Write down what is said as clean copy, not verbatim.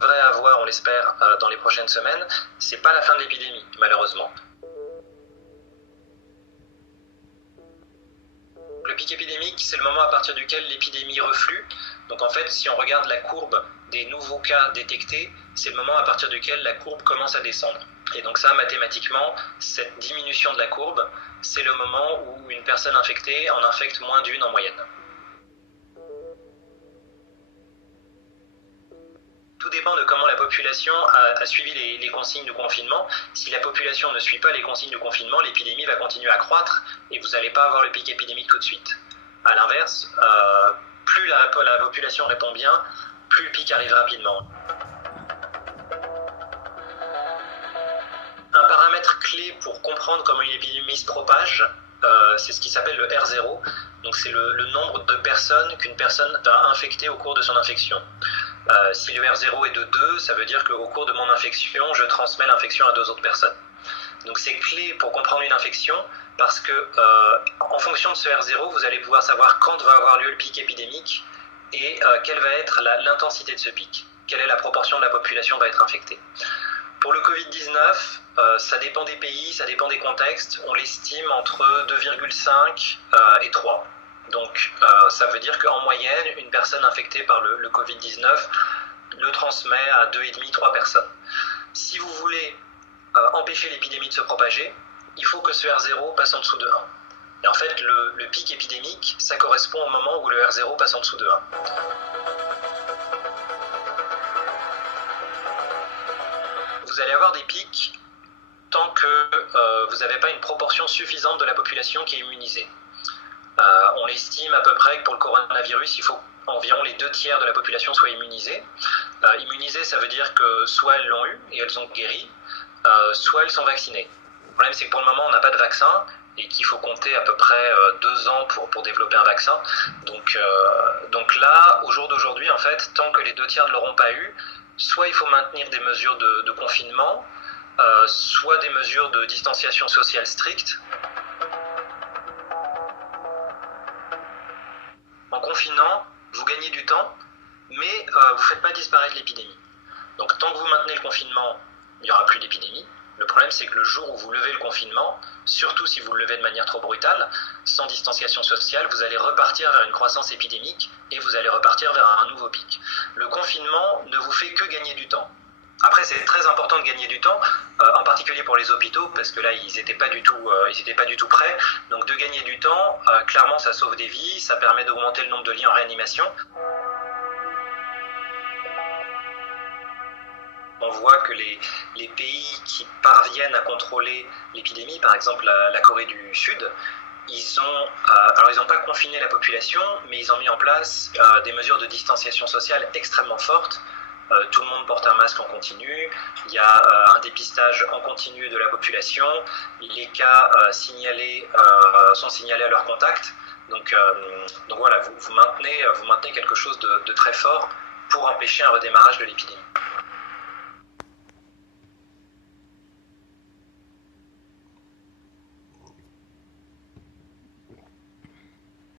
devrait avoir, on l'espère, dans les prochaines semaines, c'est pas la fin de l'épidémie, malheureusement. Le pic épidémique, c'est le moment à partir duquel l'épidémie reflue. Donc en fait, si on regarde la courbe des nouveaux cas détectés, c'est le moment à partir duquel la courbe commence à descendre. Et donc ça, mathématiquement, cette diminution de la courbe, c'est le moment où une personne infectée en infecte moins d'une en moyenne. Tout dépend de comment la population a suivi les consignes de confinement. Si la population ne suit pas les consignes de confinement, l'épidémie va continuer à croître et vous n'allez pas avoir le pic épidémique tout de suite. A l'inverse, plus la population répond bien, plus le pic arrive rapidement. Un paramètre clé pour comprendre comment une épidémie se propage, c'est ce qui s'appelle le R0. Donc c'est le nombre de personnes qu'une personne va infecter au cours de son infection. Si le R0 est de 2, ça veut dire qu'au cours de mon infection, je transmets l'infection à 2 autres personnes. Donc c'est clé pour comprendre une infection parce que en fonction de ce R0, vous allez pouvoir savoir quand va avoir lieu le pic épidémique et quelle va être l'intensité de ce pic. Quelle est la proportion de la population va être infectée. Pour le Covid-19, ça dépend des pays, ça dépend des contextes. On l'estime entre 2,5 et 3. Donc ça veut dire qu'en moyenne, une personne infectée par le Covid-19 le transmet à 2,5-3 personnes. Si vous voulez empêcher l'épidémie de se propager, il faut que ce R0 passe en dessous de 1. Et en fait, le pic épidémique, ça correspond au moment où le R0 passe en dessous de 1. Vous allez avoir des pics tant que vous n'avez pas une proportion suffisante de la population qui est immunisée. On estime à peu près que pour le coronavirus, il faut environ les 2/3 de la population soient immunisée. Immunisée, ça veut dire que soit elles l'ont eu et elles ont guéri, soit elles sont vaccinées. Le problème, c'est que pour le moment, on n'a pas de vaccin et qu'il faut compter à peu près 2 ans pour développer un vaccin. Donc là, au jour d'aujourd'hui, en fait, tant que les 2/3 ne l'auront pas eu, soit il faut maintenir des mesures de confinement, soit des mesures de distanciation sociale strictes. En confinant, vous gagnez du temps, mais vous ne faites pas disparaître l'épidémie. Donc tant que vous maintenez le confinement, il n'y aura plus d'épidémie. Le problème, c'est que le jour où vous levez le confinement, surtout si vous le levez de manière trop brutale, sans distanciation sociale, vous allez repartir vers une croissance épidémique et vous allez repartir vers un nouveau pic. Le confinement ne vous fait que gagner du temps. Après, c'est très important de gagner du temps, en particulier pour les hôpitaux, parce que là, ils n'étaient pas du tout prêts. Donc de gagner du temps, clairement, ça sauve des vies, ça permet d'augmenter le nombre de lits en réanimation. On voit que les pays qui parviennent à contrôler l'épidémie, par exemple la Corée du Sud, ils n'ont pas confiné la population, mais ils ont mis en place des mesures de distanciation sociale extrêmement fortes. Tout le monde porte un masque en continu, il y a un dépistage en continu de la population, les cas sont signalés à leur contact. Donc voilà, vous maintenez quelque chose de très fort pour empêcher un redémarrage de l'épidémie.